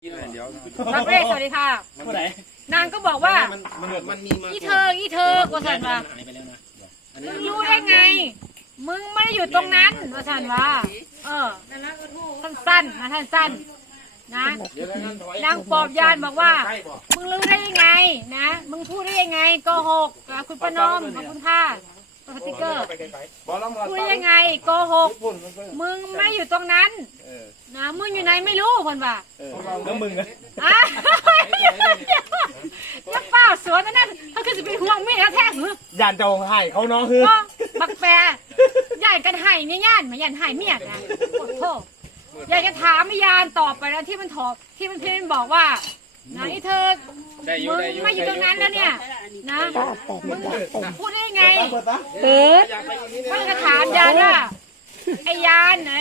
เดี๋ยวรักเรศสวัสดีค่ะ ผู้ใดนางก็บอกว่ามันมันมีมาอีเธออีเธอว่าสันว่าหายไปแล้วนะมึงรู้ได้ไง มึงไม่ได้อยู่ตรงนั้นว่าสันว่าเออสั้นๆนะท่านสั้นนะเดี๋ยวนั้นถอยนางปอบยานบอกว่าใกล้บ่มึงรู้ได้ยังไง นะ มึงพูดได้ยังไงโกหกอะคุณประนอมขอบคุณค่ะ สติ๊กเกอร์บอกแล้วมาพูดได้ยังไงโกหกพุ่นมันก็มึงไม่อยู่ตรงนั้นเออนะมึงอยู่ไหนไม่รู้คนว่าเออแล้วมึงอะอะอย่าเปล่าสวนนั่นนั่นเขาคือจะเป็นห่วงมีดแล้วแท้หือยานเจ้าให้เขาเนาะคือก็บักแฟใหญ่กันไห่เนี่ยย่านมาย่านไห่เมียดนะโอ้โหอยากจะถามมิยานตอบไปแล้วที่มันถอที่มันที่มันบอกว่านะไอ้เธอ ได้อยู่ มึงได้อยู่ไม่อยู่ตรงนั้นแล้วเนี่ย นะมึงพูดได้ไงเปิดอยากไปอย่างนี้ก็จะถามยานว่าไอ้ยานไอ้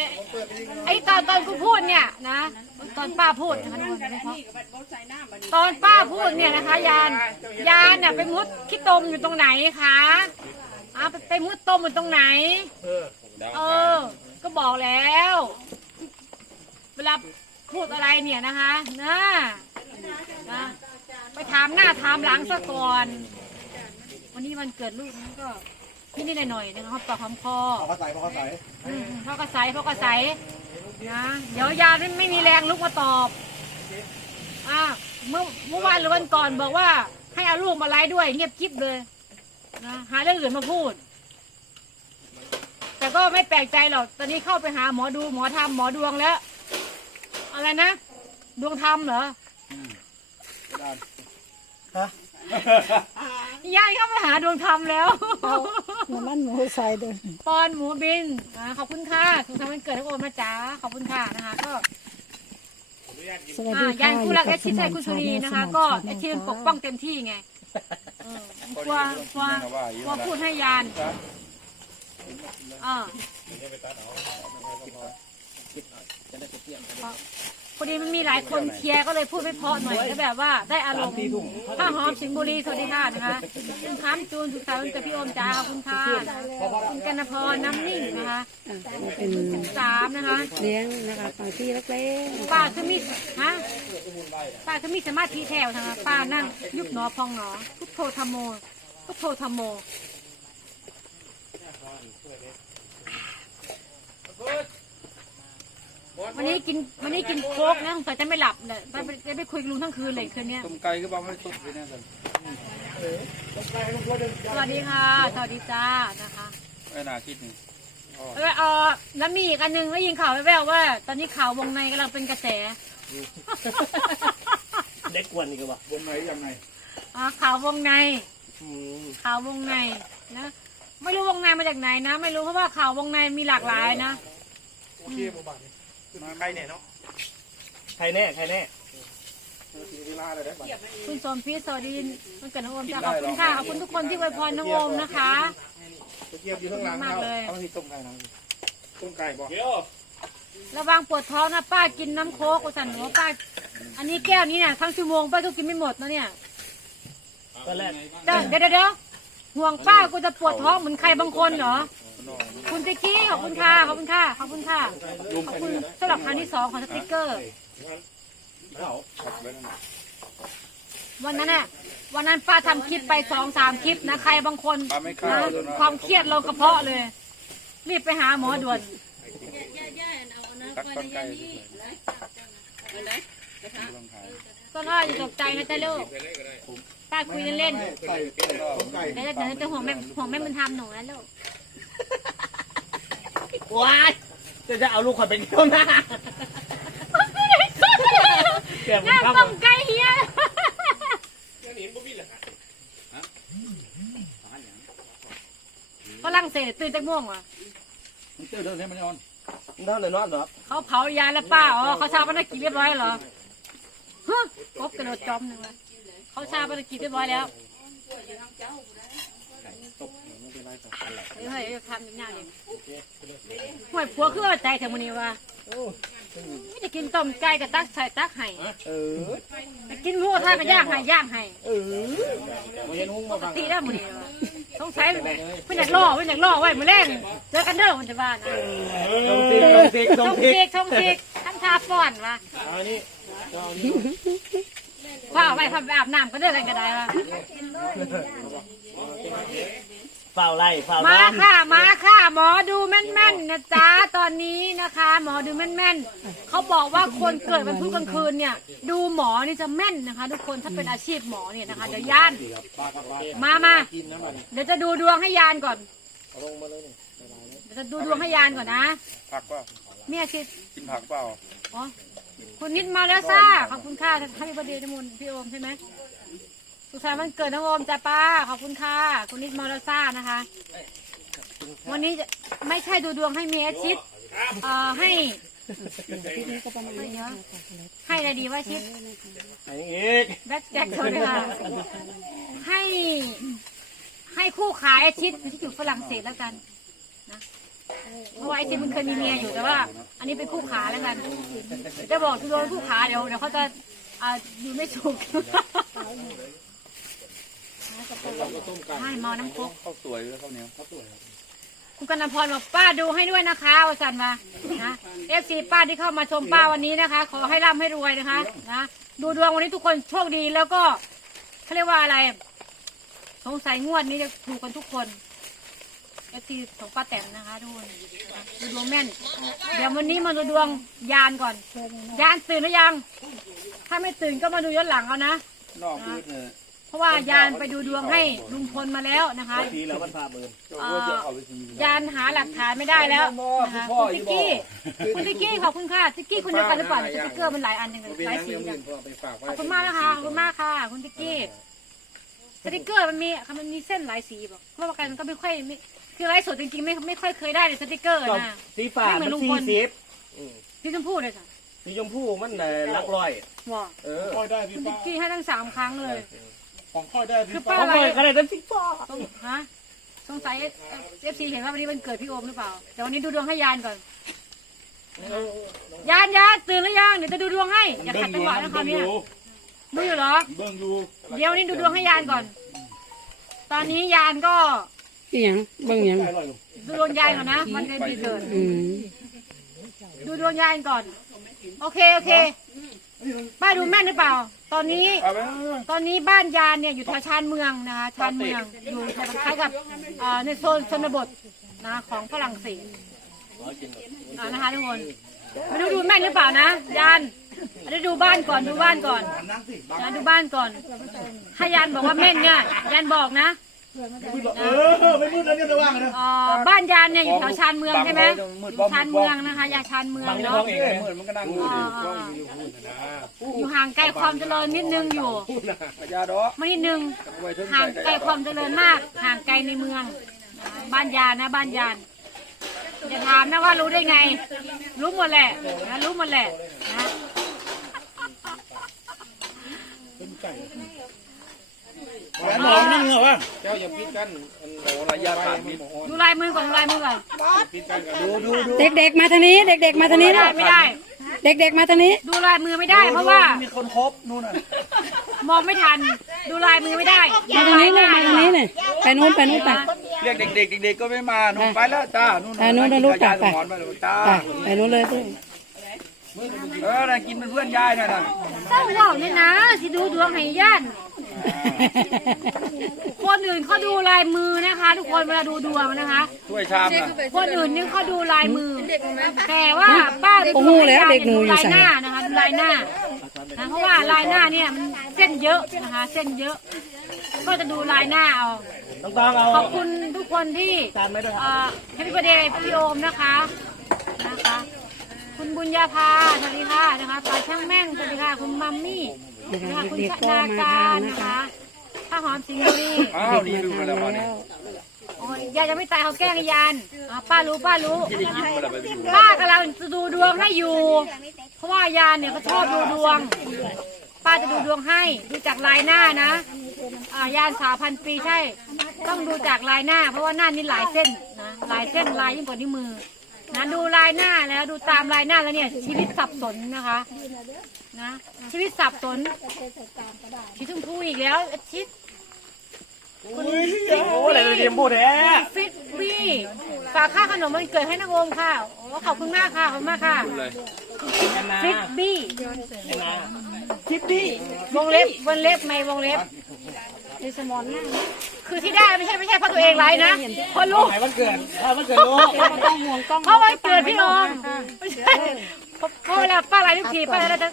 ไอ้ตอนตอนกูพูดเนี่ยนะ ตอนป้าพูดนะคะทุกคนไม่เพราะตอนป้าพูดเนี่ยนะคะ ยาน ยานน่ะไปมุดขี้ตมอยู่ตรงไหนคะอะไปไปมุดตมอยู่ตรงไหน เออ ก็บอกแล้ว เวลาพูดอะไรเนี่ยนะคะนะนะไปถามหน้าถามหลังซะก่อน วันนี้วันเกิดลูกนั้นก็นิดๆหน่อยๆนะคะหอมปากหอมคอพอเขาใส่พอเขาใส่อืมพ่อกระใสพ่อกระใสนะเดี๋ยวยาไม่ไม่มีแรงลุกมาตอบอ่าเมื่อเมื่อวานหรือวันก่อนบอกว่า ให้เอาลูกมาไล่ด้วย เงียบกิ๊บเลยนะหาเรื่องอื่นมาพูด แต่ก็ไม่แปลกใจหรอกตอนนี้เข้าไปหาหมอดูหมอธรรมหมอดวงแล้ว อะไรนะ ดวงธรรมเหรอ ฮะยายเข้าไปหาดวงธรรมแล้วน้ำมันหมูใส่เด้อปอนหมูบินอ่าขอบคุณค่ะสุขสันต์วันเกิดทุกคนนะจ๊ะขอบคุณค่ะนะคะก็ สวัสอ่าดียัค่ะนอคู่ยู่รักกัแอบดสชิดมใจอนคุณชาสุรีแนลนะสคะมอนก็ชาแอแนดลชิดปกนะป้อคะงเต็มที่ไงเออกลัวกลัวกลัวพูดให้ยานอ่า พอดีมันมีหลายคนเคลียร์ก็เลยพูดไม่เพราะหน่อยก็แบบว่าได้อารมณ์ข้าวหอมสิงห์บุรีสวัสดีค่ะนะคะคุณค้ำจูนสุขสันต์วันเกิดพี่โอมจ้าขอบคุณค่ะคุณกันพรน้ำนิ่งนะคะเป็นสามนะคะเลี้ยงนะคะปาร์ตี้เล็กป้าคือมีฮะป้าคือมีสมาธิแถวทางป้านั่งยุบหนอพองหนอพุทโธธรรมโมพุทโธธรรมโม วันนี้กินวันนี้กินโค้กนะสงสัยจะไม่หลับเลยไปไปจะไปคุยกับลุงทั้งคืนเลยคืนเนี้ยต้มไก่ก็บอกให้สุกไปแน่นอนสวัสดีค่ะสวัสดีจ้านะคะไอ้นาคิดนี่เออเออแล้วมีอีกอันหนึงได้ยินข่าวแว่วๆว่า ตอนนี้ข่าววงในกำลังเป็นกระแสเด็กกวนอีกว่ะวงไหนยังไงอ่าข่าววงในอืมข่าววงในนะไม่รู้วงในมาจากไหนนะ ไม่รู้เพราะว่าข่าววงในมีหลากหลายนะมา ใครเนี่ยเนาะใครแน่ใครแน่เวลาอะไรได้บ้างคุณสมพีสวัสดีมันเกิดน้องโอมจ้าขอบคุณค่ะขอบคุณทุกคนที่อวยพรน้องโอมนะคะตะเกียบอยู่ข้างหลังมากเลยเอาที่ต้มไก่นะต้มไก่บอกระวังปวดท้องนะป้ากินน้ำโค้กสันหัวป้า อันนี้แก้วนี้เนี่ยทั้งชั่วโมงป้าก็กินไม่หมดนะเนี่ยตอนแรกเดี๋ยวเดี๋ยวเดี๋ยวห่วงป้ากูจะปวดท้องเหมือนใครบางคนเหรอ คุณติ๊กกี้ขอบคุณค่ะขอบคุณค่ะขอบคุณค่ะขอบคุณสำหรับครั้งที่สองของสติ๊กเกอร์ วันนั้นน่ะวันนั้นป้าทำคลิปไปสองสามคลิปนะใครบางคนปลาไม่ข้านะวด้วนะ ความเครียดลงกระเพาะเลย รีบไปหาหมอด่วน ตักต้นไก่ก็น่าจะตกใจนะจ๊ะลูกป้าคุยเล่นใส่ต้มไก่ๆแต่เดี๋ยวจะห่วงแม่ห่วงแม่มันทำหนูนะลูก ว้ายจะจะเอาลูกคนไปเที่ยวหน้าเกือบน่าเข้าต้มไก่เฮียฝรั่งเศสตื่นจากม่วงวะมันเจอเดินให้มันนอนนอนเลยนอนเหรอเขาเผายาแล้วป้าอ๋อเขาชาปนกิจเรียบร้อยเหรอฮึกบกระโดดจอมหนึ่งละเขาชาปนกิจเรียบร้อยแล้ว เฮ้ยเฮ้ยทำอย่างนี้เลยห่วยผัวคือว่าใจแถวมันนี้วะไม่ได้กินต้มไก่กับตักใส่ตักไห้เออไปกินหมูท่าก็ย่างไห้ย่างไห้เออมาเห็นหุ้งปมากฟังติแล้วมันนี้วะสงสัยเพิ่นอยากล่อเพิ่นอยากล่อไว้มื้อแรงเจอกันเด้อมันจะบ้านนะตรงติ๊กตรงติ๊กตรช่งองติ๊เค้กกช่องเค้กทำทาป้อนวะเอานี่ว่าเอาไปพับไปอาบน้ำก็เดินกันก็ได้ละเฝ้าไล่เฝ้ามาบ้านค่ะมาค่ะ หมอดูแม่นๆนะจ๊ะตอนนี้นะคะ หมอดูแม่นๆเขาบอกว่าคนเกิดวันพุธกลางคืนเนี่ย ดูหมอนี่จะแม่นนะคะ ทุกคนถ้าเป็นอาชีพหมอเนี่ยนะคะเดี๋ยวย่านมามาเดี๋ยวจะดูดวงให้ยานก่อนเดี๋ยวจะดูดวงให้ยานก่อนนะผักเปล่าเมียสิกินผักเปล่าอ๋อคุณนิดมาแล้วซ่าขอบคุณค่ะท่านพิบดีนมุนพี่โอมใช่ไหม สุขสันต์วันเกิดน้องโอมจ้าป้า ขอบคุณค่ะ คุณนิดมาแล้วซ่านะคะ วันนี้จะไม่ใช่ดูดวงให้เมียชิดเอ่อให้ให้อะไรดีว่าชิดอันอีกแบ็คแจ็คโชว์เลยค่ะให้ ให้คู่ขายอาชิดที่อยู่ฝรั่งเศสแล้วกันนะเพราะว่าไอชิดมันเคยมีเมียอยู่แต่ว่า อันนี้เป็นคู่ขาแล้วกันจะบอกทุกคนคู่ขาเดี๋ยวเดี๋ยวเขาจะอ่าอยู่ไม่ สุขให้เมาน้ำโคกข้าวสวยหรือข้าวเหนียวข้าวสวยคุณกนพรบอกป้าดูให้ด้วยนะคะวสันมานะเอฟซีป้าที่เข้ามาชมป้าวันนี้นะคะ ขอให้ร่ำให้รวยนะคะนะดูดวงวันนี้ทุกคนโชคดีแล้วก็เขาเรียกว่าอะไร สงสัยงวดนี้จะถูกกันทุกคนเอฟซีของป้าแตมนะคะทุกคนนะดูดวงแม่น เดี๋ยววันนี้มาดูดวงยานก่อน ยานตื่นหรือยัง ถ้าไม่ตื่นก็มาดูย้อนหลังเอานะนอกพืชเนี่ย เพราะว่ายานไปดูดวงให้ลุงพลมาแล้วนะคะ ทีแล้วมันพาเบิร์นเจ้าว่าจะเอาไปทียานหาหลักฐานไม่ได้แล้วนะคะคุณติ๊กกี้คุณติ๊กกี้ขอบคุณค่ะติ๊กกี้คุณเดียวกันหรือเปล่าสติ๊กเกอร์มันหลายอันจังเลยหลายสีจังขอบคุณมากนะคะขอบคุณมากค่ะ คุณติ๊กกี้สติ๊กเกอร์มันมีมันมีเส้นหลายสีบอกเพราะว่ากันก็ไม่ค่อยไม่คือไลฟ์สดจริงๆไม่ไม่ค่อยเคยได้เลยสติ๊กเกอร์นะสีฟ้าไม่เหมืมัอนนลุงสีพลสิบที่ชมพูเลยจ้ะสีชมพูมันเอ่อลักร้อยว้าเออ ค่อยได้คุพี่ณติ๊ป้ากกี้ให้ทั้งสามครั้งเลย ของค่อยได้คืพี่อป้าป้าเขาอะไรเคยขนาดนั้นสีฟ้าต้องฮะสงสัยเอฟซีเห็นว่าวันนี้วันเกิดพี่โอมหรือเปล่าเดี๋ยววันนี้ดูดวงให้ยานก่อน ยานยานตื่นหรือยังเดี๋ยวจะดูดวงให้ อย่าขัดจังหวะนะคราวเนี้ยดูอยู่เหรอ เบิ้งอยู่ เดี๋ยวนี้ดูดวงให้ยานก่อน ตอนนี้ยานก็อีหยังเบิ่งหยังดูดวงยานก่อนนะมันเป็นปีเกิดอืมดูดวงยานก่อน โอเคโอเค ป้าดูแม่นหรือเปล่า ตอนนี้ เอาไปตอนนี้บ้านยานเนี่ยอยู่แถวชานเมืองนะคะชานเมืองอยู่คล้ายๆกับเอ่อในโซนชนบทนะของฝรั่งเศสอ่านะคะทุกคนไม่รู้ดูแม่นหรือเปล่านะยานอันนี้ดูบ้านก่อนดูบ้านก่อนนะดูบ้านก่อนถ้ายานบอกว่าแม่นเนี่ยยานบอกนะ เออไม่มืดแล้วเนี่ยจะว่างนะเอ่อบ้านยานเนี่ยอยู่แถวชานเมืองใช่ไหมอยู่ชานเมืองนะคะยาชานเมืองบางเนาะห้องเองมืดมันก็นั่งดูดิอยู่ห่างไกลความเจริญนิดนึงอยู่พญาดอกมานิดนึงไว้ถึงห่างไกลความเจริญมาก ห่างไกลในเมือง บ้านยานนะบ้านยานอย่าถามนะว่ารู้ได้ไง รู้หมดแหละนะรู้หมดแหละนะ หมอนั่งเหรอวะเจ้าอย่าปิดกันโอ้ระยะขาดมิดดูลายมือก่อนดูลายมือก่อนปิดกันกันดูดูดูเด็กๆมาทางนี้ เด็ก ๆ มาทางนี้ไม่ได้นะไม่ได้ เด็กๆมาทางนี้ ดูลายมือไม่ได้ เพราะว่ามีคนครบนู่นน่ะมองไม่ทัน ดูลายมือไม่ได้มาทางนี้เลยมาทางนี้เลยไปนู้นไปนู้นไปเรียกเด็กๆเด็กๆก็ไม่มานู่นไปแล้วจ้านู่นนู่นนู่นลูกยายไปสมอนเลยจ้าไปไปนู้นเลยด้วย เออน่ะกินเป็นเพื่อนยายหน่อยนะเศร้าเล่าเนี่ยนะสิดูดวงให้ย่านคนอื่นเขาดูลายมือนะคะ ทุกคนเวลาดูดวงนะคะ ถ้วยชามน่ะคนอื่นนี่เขาดูลายมือ แต่ว่าป้าโอ้โหแล้วเด็กหนูอยู่ลายใส่ หน้านะคะดูลายหน้านะเพราะว่าลายหน้าเนี่ยมันเส้นเยอะนะคะ เส้นเยอะ ก็จะดูลายหน้าเอา ต้องต้องเอาขอบคุณทุกคนที่จานไม่ด้วยครับเอ่อแฮปปี้เบอร์เดย์พี่โอมนะคะนะคะ คุณบุญญาภาสวัสดีค่ะนะคะปลาช่างแม่งสวัสดีค่ะ คุณมัมมี่นะคะนะคะคุณเด็กชๆก็นามาการทานนะนะคะคะข้าวหอมสิงห์บุรีอ้าวนี่ดูมาแล้วมาเนี่ยโอ้ยยายจะไม่ตายเขาแกล้งไอ้ยานอะป้ารู้ป้ารู้ ที่ได้ยินมาแล้วไปดูป้ากำลังจะดูดวงให้อยู่ เพราะว่ายานเนี่ยเขาชอบดูดวง ป้าจะดูดวงให้ดูจากลายหน้านะอ่ายานสาวพันปีใช่ ต้องดูจากลายหน้า เพราะว่าหน้านี่หลายเส้นนะลายเส้นลายยิ่งกว่านิ้วมือ นะดูลายหน้าแล้วดูตามลายหน้าแล้วเนี่ย ชีวิตสับสนนะคะ นะชีวิตสับสนชิดชมพูอีกแล้วชิดคุณโอ้อะไรตัวเดียมพูดแท้ฟิตฟรีฝากค่าขนมวันเกิดให้นางโอมค่ะโอ้ขอบคุณมากค่ะขอบคุณมากค่ะเลยแอนนาฟิตบี้วงเล็บวงเล็บไม่วงเล็บ คือที่ได้ไม่ใช่ไม่ใช่เพราะตัวเองไรนะเพราะลูก ไหนวันเกิดถ้าวันเกิดลูกเพราะวันเกิดพี่น้องไม่ใช่เพราะเพราะเวลาป้าไลฟ์ทุกทีป้าจะ